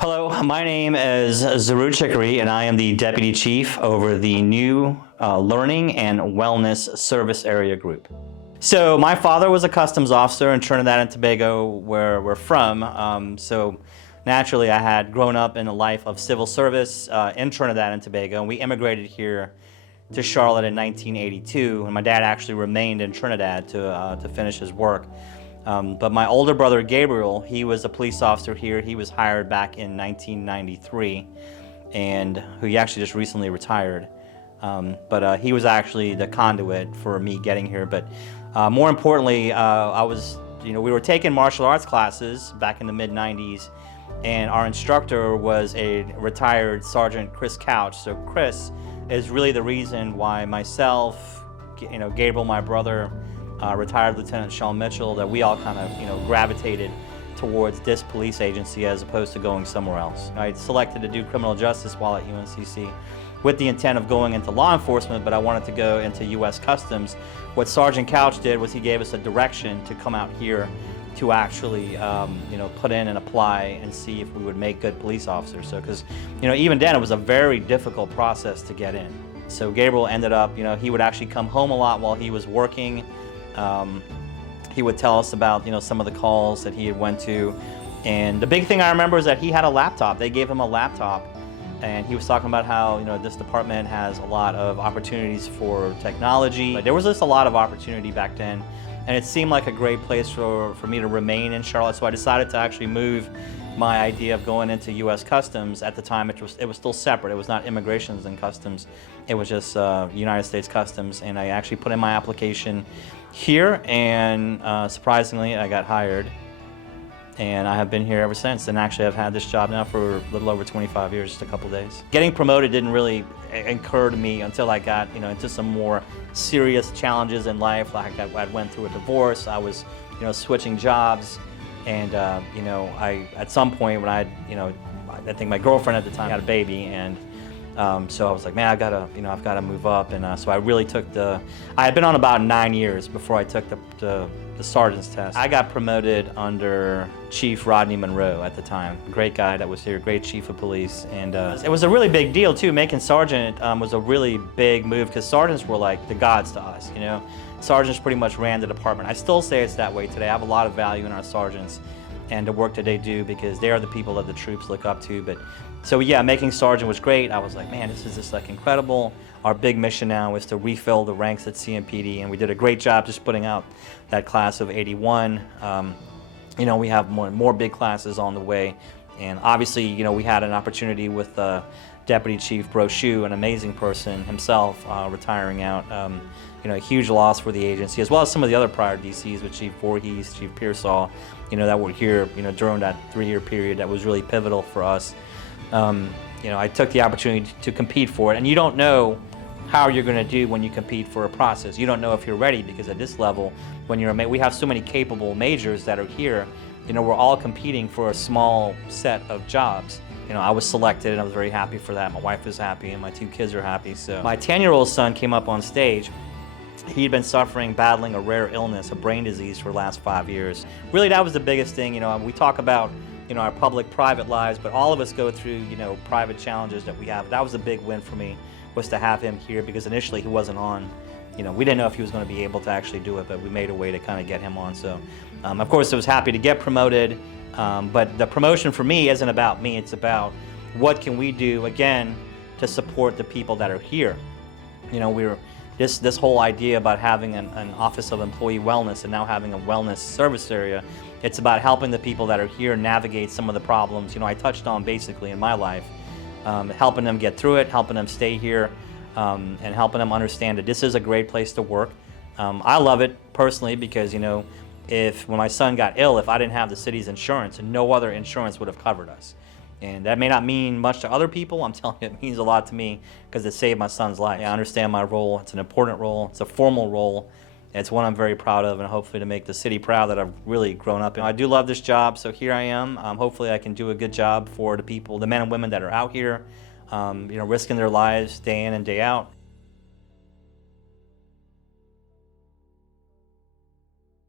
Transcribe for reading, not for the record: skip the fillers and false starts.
Hello, my name is Zeru Chickoree, and I am the Deputy Chief over the new Learning and Wellness Service Area Group. So my father was a customs officer in Trinidad and Tobago, where we're from. So naturally I had grown up in a life of civil service in Trinidad and Tobago, and we immigrated here to Charlotte in 1982, and my dad actually remained in Trinidad to finish his work. But my older brother, Gabriel, he was a police officer here. He was hired back in 1993, and he actually just recently retired. But he was actually the conduit for me getting here. But more importantly, we were taking martial arts classes back in the mid-90s, and our instructor was a retired Sergeant Chris Couch. So Chris is really the reason why myself, Gabriel, my brother, retired Lieutenant Sean Mitchell, that we all kind of, gravitated towards this police agency as opposed to going somewhere else. I selected to do criminal justice while at UNCC with the intent of going into law enforcement, but I wanted to go into U.S. Customs. What Sergeant Couch did was he gave us a direction to come out here to actually, put in and apply and see if we would make good police officers. So, because, even then it was a very difficult process to get in. So Gabriel ended up, he would actually come home a lot while he was working. He would tell us about, some of the calls that he had went to. And the big thing I remember is that he had a laptop. They gave him a laptop, and he was talking about how, this department has a lot of opportunities for technology. There was just a lot of opportunity back then, and it seemed like a great place for me to remain in Charlotte. So I decided to actually move my idea of going into U.S. Customs. At the time, it was still separate. It was not Immigrations and Customs. It was just United States Customs, and I actually put in my application here, and surprisingly, I got hired, and I have been here ever since. And actually, I've had this job now for a little over 25 years, just a couple days. Getting promoted didn't really occur to me until I got, into some more serious challenges in life. Like I went through a divorce. I was, switching jobs, and I at some point when I think my girlfriend at the time had a baby, and so I was like, man, I've got to move up. And so I really took I had been on about 9 years before I took the sergeant's test. I got promoted under Chief Rodney Monroe at the time. Great guy that was here, great chief of police. And it was a really big deal too. Making sergeant was a really big move, because sergeants were like the gods to us, Sergeants pretty much ran the department. I still say it's that way today. I have a lot of value in our sergeants and the work that they do, because they are the people that the troops look up to. But so yeah, making sergeant was great. I was like, man, this is just like incredible. Our big mission now is to refill the ranks at CMPD, and we did a great job just putting out that class of 81. We have more big classes on the way, and obviously, we had an opportunity with Deputy Chief Brochu, an amazing person himself, retiring out. A huge loss for the agency, as well as some of the other prior DCs with Chief Voorhees, Chief Pearsall, that were here, during that 3-year period that was really pivotal for us. I took the opportunity to compete for it, and you don't know how you're going to do when you compete for a process. You don't know if you're ready, because at this level, when we have so many capable majors that are here, we're all competing for a small set of jobs. I was selected, and I was very happy for that. My wife was happy, and my 2 kids are happy. So my 10-year-old son came up on stage. He'd been battling a rare illness, a brain disease, for the last 5 years. Really, that was the biggest thing. We talk about, our public-private lives, but all of us go through, private challenges that we have. That was a big win for me, was to have him here, because initially he wasn't on. We didn't know if he was going to be able to actually do it, but we made a way to kind of get him on. So, of course, I was happy to get promoted, but the promotion for me isn't about me. It's about what can we do, again, to support the people that are here. This whole idea about having an Office of Employee Wellness and now having a wellness service area, it's about helping the people that are here navigate some of the problems, I touched on basically in my life, helping them get through it, helping them stay here, and helping them understand that this is a great place to work. I love it personally because, when my son got ill, if I didn't have the city's insurance, and no other insurance would have covered us. And that may not mean much to other people. I'm telling you, it means a lot to me, because it saved my son's life. I understand my role. It's an important role. It's a formal role. It's one I'm very proud of, and hopefully to make the city proud that I've really grown up in. I do love this job, so here I am. Hopefully I can do a good job for the people, the men and women that are out here, risking their lives day in and day out.